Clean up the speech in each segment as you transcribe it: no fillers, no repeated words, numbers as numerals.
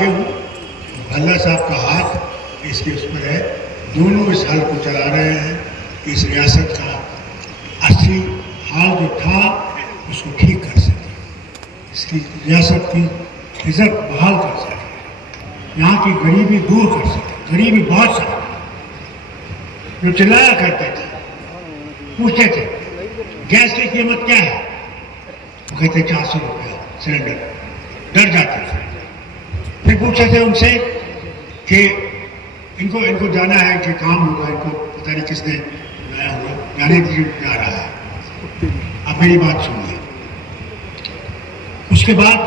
आगे हूँ, भल्ला साहब का हाथ इसके उस पर है। दोनों इस हल को चला रहे हैं कि इस रियासत का असली हाल जो था उसको ठीक कर सके, इसकी रियासत की इज्जत बहाल कर सके, यहाँ की गरीबी दूर कर सके। गरीबी बहुत सारी जो चिल्लाया करते थे, पूछते थे गैस की कीमत क्या है, वो कहते 400 रुपया सिलेंडर, डर जाते थे। फिर पूछते थे उनसे कि इनको जाना है कि काम होगा, इनको पता नहीं किसने लाया होगा, जाने दीजिए जा रहा है। अब मेरी बात सुनिए। उसके बाद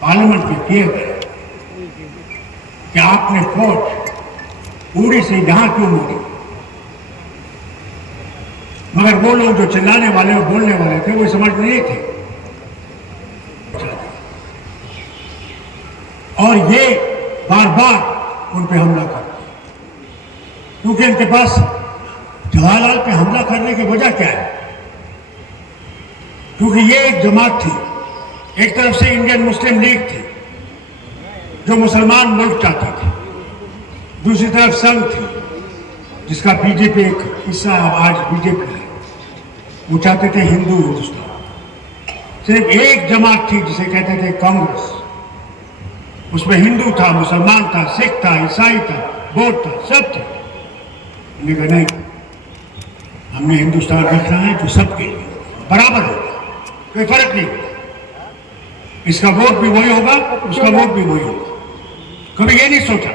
पार्लियामेंट में किए गए कि आपने फौज उड़ी से यहां क्यों मोड़ी, मगर वो लोग जो चिल्लाने वाले और बोलने वाले थे वो समझ नहीं थे। और ये बार बार उन पे हमला करते, क्योंकि उनके पास जवाहरलाल पे हमला करने की वजह क्या है? क्योंकि ये एक जमात थी, एक तरफ से इंडियन मुस्लिम लीग थी जो मुसलमान मुल्क चाहती थी, दूसरी तरफ संघ थी जिसका बीजेपी एक हिस्सा आज बीजेपी है, वो चाहते थे हिंदू हिंदुस्तान। सिर्फ एक जमात थी जिसे कहते थे कांग्रेस, उसमें हिंदू था, मुसलमान था, सिख था, ईसाई था, बौद्ध था, सब थे। उन्होंने कहा नहीं, हमने हिंदुस्तान रखना है जो सबके लिए बराबर होगा, कोई फर्क नहीं होगा, इसका वोट भी वही होगा, उसका वोट भी वही होगा। कभी ये नहीं सोचा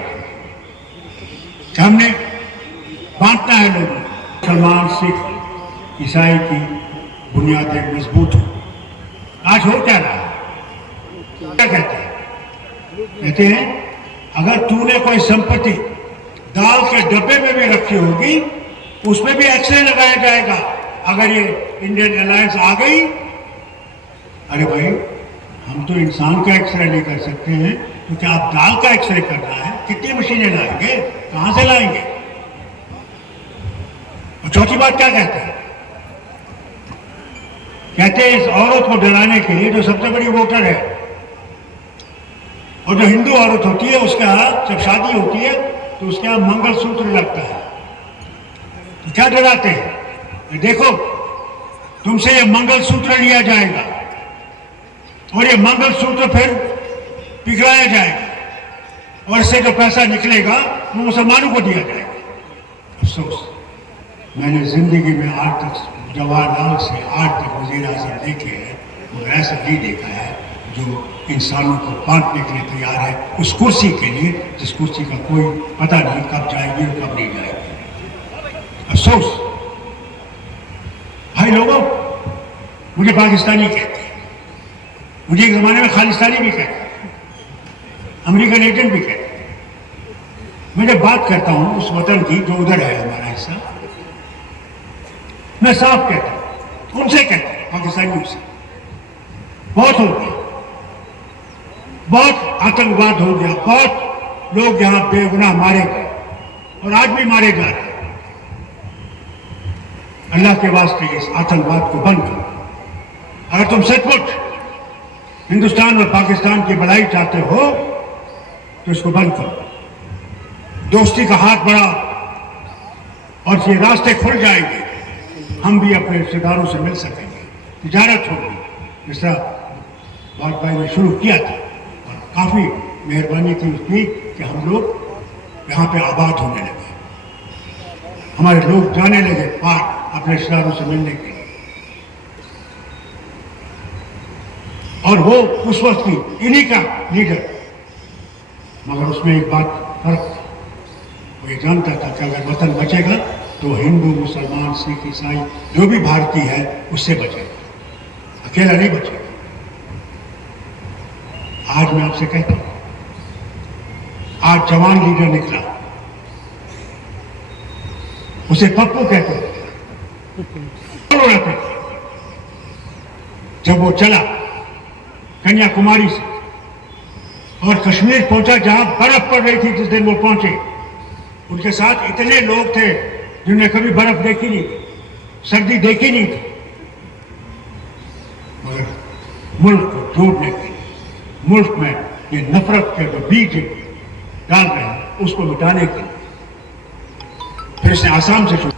कि हमने बांटना है लोगों, मुसलमान, सिख, ईसाई की बुनियादें मजबूत हो। आज हो क्या रहा है? क्या कहते हैं? कहते हैं अगर तूने कोई संपत्ति दाल के डब्बे में भी रखी होगी, उसमें भी एक्सरे लगाया जाएगा अगर ये इंडियन अलायंस आ गई। अरे भाई, हम तो इंसान का एक्सरे नहीं कर सकते हैं, क्योंकि आप दाल का एक्सरे करना है, कितनी मशीनें लाएंगे, कहां से लाएंगे? और चौथी बात क्या कहते हैं? कहते हैं इस औरत को डराने के लिए जो सबसे बड़ी वोटर है और जो हिंदू औरत होती है, उसका जब शादी होती है तो उसके यहाँ मंगलसूत्र लगता है। तो क्या डराते हैं? देखो, तुमसे ये मंगलसूत्र लिया जाएगा और ये मंगलसूत्र फिर पिघलाया जाएगा और इससे जो पैसा निकलेगा वो मुसलमानों को दिया जाएगा। अफसोस, मैंने जिंदगी में आज तक जवाहरलाल से आज तक वज़ीर आज़म देखे हैं, मगर ऐसा नहीं देखा है जो इंसानों को बांटने के लिए तैयार है उस कुर्सी के लिए, जिस कुर्सी का कोई पता नहीं कब जाएगी और कब नहीं जाएगी। अफसोस भाई लोगों, मुझे पाकिस्तानी कहते हैं, मुझे एक जमाने में खालिस्तानी भी कहते हैं, अमेरिकन एजेंट भी कहते हैं। मैं जब बात करता हूं उस वतन की जो उधर है हमारा हिस्सा, मैं साफ कहता हूं, उनसे कहता हूं, पाकिस्तानियों से। बहुत हो गया, बहुत आतंकवाद हो गया, बहुत लोग यहां बेगुनाह मारे गए और आज भी मारे जा रहे हैं। अल्लाह के वास्ते इस आतंकवाद को बंद करो। अगर तुम सचमुच हिंदुस्तान और पाकिस्तान की भलाई चाहते हो तो इसको बंद करो। दोस्ती का हाथ बढ़ाओ और ये रास्ते खुल जाएंगे, हम भी अपने रिश्तेदारों से मिल सकेंगे, तिजारत होगी, जिस तरह वाजपेयी ने शुरू किया था। और काफी मेहरबानी थी उसकी कि हम लोग यहाँ पे आबाद होने लगे, हमारे लोग जाने लगे पार अपने रिश्तेदारों से मिलने के लिए। और वो उस वक्त की इन्हीं का लीडर, मगर उसमें एक बात फर्क, वो ये जानता था कि अगर वतन बचेगा तो हिंदू, मुसलमान, सिख, ईसाई जो भी भारतीय है उससे बचेगा, अकेला नहीं बचेगा। आज मैं आपसे कहता हूं, आज जवान लीडर निकला, उसे पप्पू कहते थे, जब वो चला कन्याकुमारी से और कश्मीर पहुंचा जहां बर्फ पड़ रही थी, जिस दिन वो पहुंचे उनके साथ इतने लोग थे जिन्होंने कभी बर्फ देखी नहीं थी, सर्दी देखी नहीं थी, मगर मुल्क को जोड़ने के लिए, मुल्क में ये नफरत के जो बीज डाल रहे हैं उसको मिटाने के लिए फिर इसने आसाम से शुरू,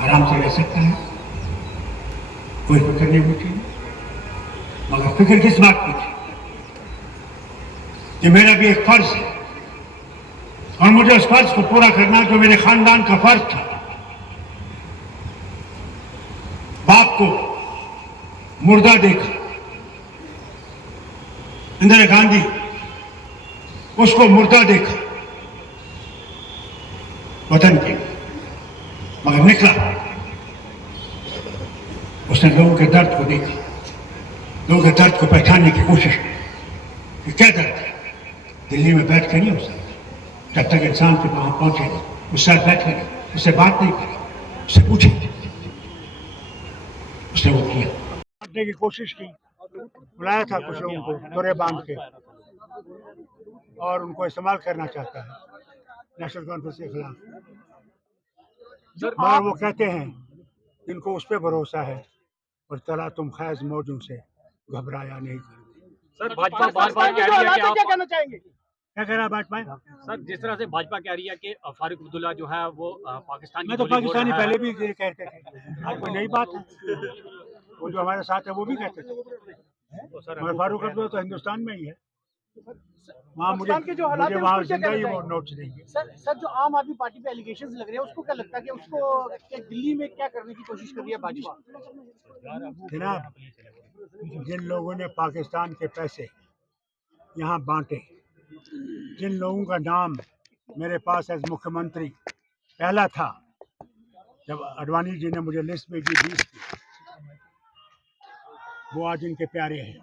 आराम से रह सकता है, कोई फिक्र नहीं होती, मगर फिक्र किस बात की थी कि मेरा भी एक फर्ज है और मुझे उस फर्ज को पूरा करना जो मेरे खानदान का फर्ज था। बाप को मुर्दा देखा, इंदिरा गांधी उसको मुर्दा देखा वतन के, मगर निकला, उसने लोगों के दर्द को देखा, लोगों के दर्द को पहचानने की कोशिश की कि क्या दर्द है। दिल्ली में बैठ के नहीं हो सकता, जब तक इंसान के वहां पहुंचे उससे बैठे नहीं, उससे बात नहीं करे, उससे पूछे, उसने वो किया। बांटने की कोशिश की, बुलाया था कुछ लोगों को तोरे बांध के और उनको इस्तेमाल करना चाहता है नेशनल कॉन्फ्रेंस के खिलाफ, मगर वो कहते हैं इनको उस पर भरोसा है और चला तुम खैज मौजों से घबराया नहीं करते। सर भाजपा बार-बार कह रही है कि आप क्या कहना चाहेंगे? क्या कह रहा है भाजपा? सर जिस तरह से भाजपा कह रही है कि फारूक अब्दुल्ला जो है वो पाकिस्तान मैं तो पाकिस्तानी पहले भी ये कहते थे, आज कोई नई बात है, वो जो हमारे साथ है वो भी कहते थे, तो सर मगर फारूक अब्दुल्ला तो हिंदुस्तान में ही है, वहाँ मुझे पाकिस्तान के जो हालात हैं, वहाँ उसको क्या जिंदा ही कहना वो चाहेंगे? नोट्स देंगे। सर जो आम आदमी पार्टी पे एलिगेशंस लग रहे हैं उसको क्या लगता है कि उसको कि दिल्ली में क्या करने की कोशिश कर रही है भाजपा? जनाब, जिन लोगों ने पाकिस्तान के पैसे यहाँ बांटे, जिन लोगों का नाम मेरे पास एज मुख्यमंत्री पहला था जब अडवाणी जी ने मुझे लिस्ट भेजी 20 की, वो आज इनके प्यारे हैं,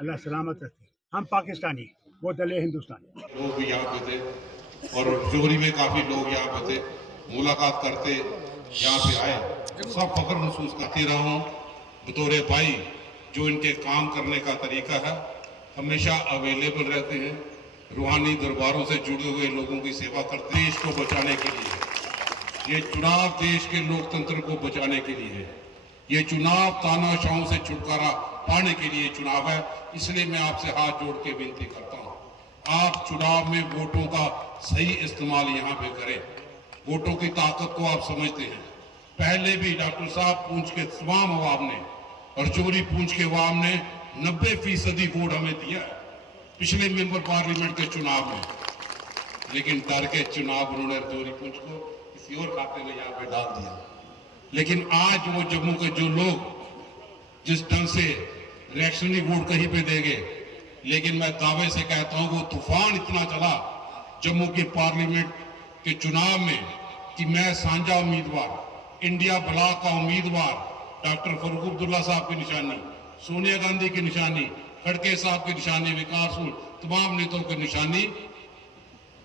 अल्लाह सलामत रखे। हम पाकिस्तानी, वो दले हिंदुस्तानी। लोग भी यहाँ पे थे और जोहरी में काफी लोग यहाँ पे थे, मुलाकात करते यहाँ पे आए, सब फख्र महसूस करती रहा हूँ बतौर भाई। जो इनके काम करने का तरीका है, हमेशा अवेलेबल रहते हैं, रूहानी दरबारों से जुड़े हुए लोगों की सेवा करते हैं। देश को बचाने के लिए ये चुनाव देश के लोकतंत्र को बचाने के लिए है, ये चुनाव तानाशाहों से छुटकारा पाने के लिए चुनाव है। इसलिए मैं आपसे हाथ जोड़ के विनती करता हूँ, आप चुनाव में वोटों का सही इस्तेमाल यहाँ पे करें। वोटों की ताकत को आप समझते हैं, पहले भी डॉक्टर साहब पूंछ के तमाम अवाम ने और जोहरी पूंछ के अवाम ने 90% वोट हमें दिया है पिछले मेंबर पार्लियामेंट के चुनाव में, लेकिन डर के चुनाव उन्होंने जोहरी पूंछ को किसी और खाते में यहाँ पे डाल दिया। लेकिन आज वो जम्मू के जो लोग जिस ढंग से रिएक्शनरी वोट कहीं पे देंगे, लेकिन मैं दावे से कहता हूं वो तूफान इतना चला जम्मू के पार्लियामेंट के चुनाव में कि मैं साझा उम्मीदवार, इंडिया ब्लॉक का उम्मीदवार, डॉक्टर फारूक अब्दुल्ला साहब की निशानी, सोनिया गांधी की निशानी, खड़गे साहब की निशानी, विकास तमाम नेताओं की निशानी,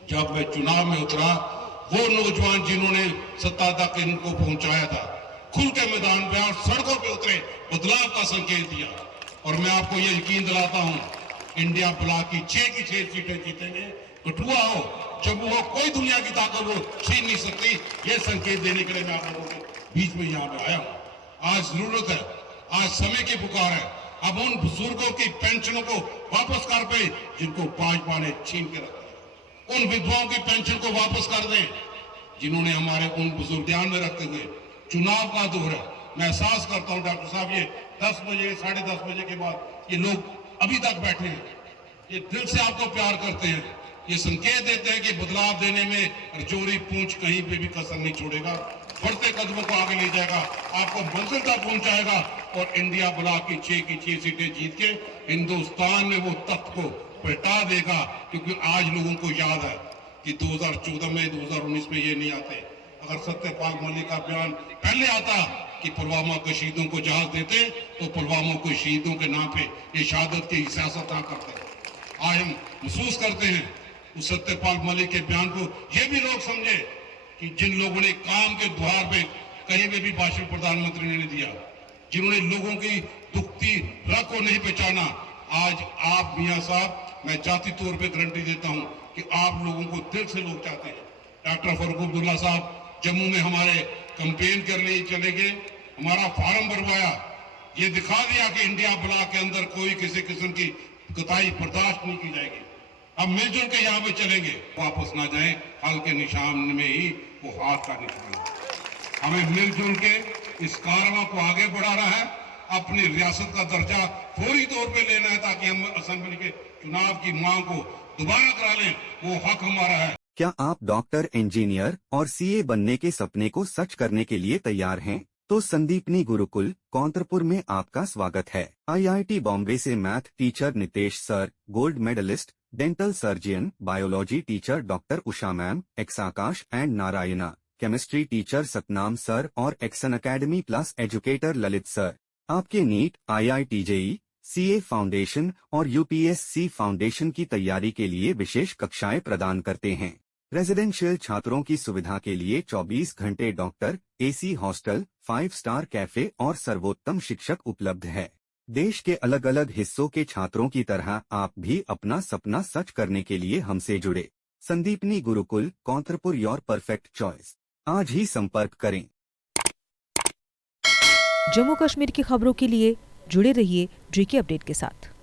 जब मैं चुनाव में उतरा, वो नौजवान जिन्होंने सत्ता तक इनको पहुंचाया था, खुल के मैदान पे और सड़कों पे उतरे, बदलाव का संकेत दिया। और मैं आपको ये यकीन दिलाता हूं, इंडिया ब्लॉक की 6 की 6 सीटें जीतेंगे। कठुआ हो, जम्मू हो, कोई दुनिया की ताकत वो छीन नहीं सकती। ये संकेत देने के लिए मैं आप लोगों के बीच में यहाँ पे आया हूँ। आज जरूरत है, आज समय की पुकार है, अब उन बुजुर्गों की पेंशनों को वापस कर पे जिनको भाजपा ने छीन के रखा, उन विधवाओं की पेंशन को वापस कर दें जिन्होंने हमारे उन बुजुर्ग ध्यान में रखते हुए। चुनाव का दौर है, मैं एहसास करता हूं डॉक्टर साहब, ये 10 बजे 10:30 बजे के बाद ये लोग अभी तक बैठे हैं, ये दिल से आपको प्यार करते हैं, ये संकेत देते हैं कि बदलाव देने में जोहरी पूंछ कहीं पे भी कसर नहीं छोड़ेगा, बढ़ते कदमों को आगे ले जाएगा, आपको मंजिल तक पहुंचाएगा और इंडिया ब्लॉक की 6 की 6 सीटें जीत के हिंदुस्तान में वो तख्त को पलटा देगा। क्योंकि आज लोगों को याद है कि 2014 में 2019 में ये नहीं आते, अगर सत्यपाल मलिक का बयान पहले आता कि पुलवामा के शहीदों को जहाज देते तो पुलवामा को शहीदों के नाम पे ये शहादत की सियासत ना करते। आज हम महसूस करते हैं उस सत्यपाल मलिक के बयान को, ये भी लोग समझे कि जिन लोगों ने काम के द्वार पे कहीं में भी भाषण प्रधानमंत्री ने नहीं दिया, जिन्होंने लोगों की दुखती रग को नहीं पहचाना, आज आप मियां साहब, मैं जाती तौर पे गारंटी देता हूं कि आप लोगों को दिल से लोग चाहते हैं। डॉक्टर फारूक अब्दुल्ला साहब जम्मू में हमारे कैंपेन कर लिए चले गए, हमारा फार्म भरवाया, ये दिखा दिया कि इंडिया ब्लॉक के अंदर कोई किसी किस्म की कुताही बर्दाश्त नहीं की जाएगी। अब मिलजुल के यहाँ पे चलेंगे, वापस ना जाएं, हल के निशान में ही वो हाथ का निशान है। हमें मिलजुल के इस कारवां को आगे बढ़ाना है, अपनी रियासत का दर्जा फौरी तौर पे लेना है ताकि हम असेंबली के चुनाव की मांग को दोबारा करा लें। वो हक हमारा है। क्या आप डॉक्टर, इंजीनियर और सीए बनने के सपने को सच करने के लिए तैयार हैं? तो संदीपनी गुरुकुल कौंतरपुर में आपका स्वागत है। आईआईटी बॉम्बे से math teacher Nitesh sir, gold medalist, dental surgeon, biology teacher doctor Usha ma'am, ex Aakash and Narayana, chemistry teacher Satnam sir और एक्सन academy plus educator Lalit sir आपके NEET, IIT JEE, CA foundation और UPSC फाउंडेशन की तैयारी के लिए विशेष कक्षाएं प्रदान करते हैं। रेजिडेंशियल छात्रों की सुविधा के लिए 24 घंटे doctor, AC hostel, 5 star cafe और सर्वोत्तम शिक्षक उपलब्ध है। देश के अलग अलग हिस्सों के छात्रों की तरह आप भी अपना सपना सच करने के लिए हमसे जुड़े। Sandipani Gurukul Kauntarpur, your perfect choice. आज ही संपर्क करें। जम्मू कश्मीर की खबरों के लिए जुड़े रहिए JK अपडेट के साथ।